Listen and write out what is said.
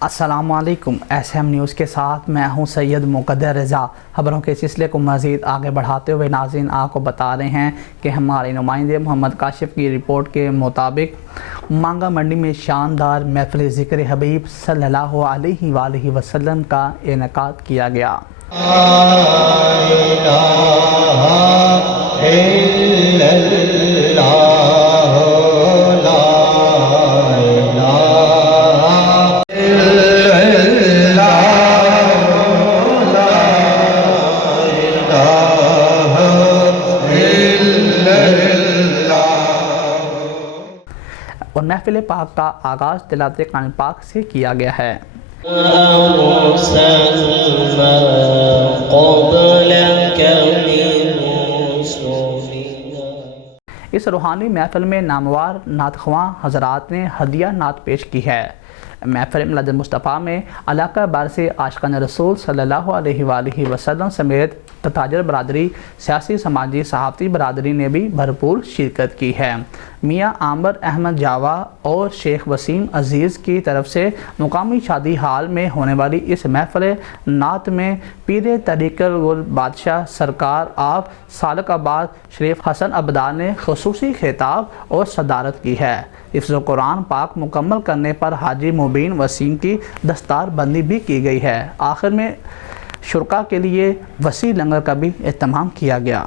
السلام علیکم، S M news کے ساتھ میں ہوں سید مقدر رضا۔ خبروں کے سلسلے کو مزید آگے بڑھاتے ہوئے ناظرین آپ کو بتا رہے ہیں کہ ہمارے نمائندے محمد کاشف کی رپورٹ کے مطابق مانگا منڈی میں شاندار محفل ذکر حبیب صلی اللہ علیہ وآلہ وسلم کا انعقاد کیا گیا۔ اور محفل پاک کا آغاز تلاوت قرآن پاک سے کیا گیا ہے۔ اس روحانی محفل میں نامور نعت خواں حضرات نے ہدیہ نعت پیش کی ہے۔ محفل میلاد مصطفیٰ میں علاقہ بھر سے عاشقان رسول صلی اللہ علیہ وآلہ وسلم سمیت تاجر برادری، سیاسی سماجی صحافتی برادری نے بھی بھرپور شرکت کی ہے۔ میاں عامر احمد جاوا اور شیخ وسیم عزیز کی طرف سے مقامی شادی ہال میں ہونے والی اس محفل نعت میں پیر طریقت گل بادشاہ سرکار آپ سالک آباد شریف حسن عبدال نے خصوصی خطاب اور صدارت کی ہے۔ حفظ قرآن پاک مکمل کرنے پر حاجی مبین وسیم کی دستار بندی بھی کی گئی ہے۔ آخر میں شرکاء کے لیے وسیع لنگر کا بھی اہتمام کیا گیا۔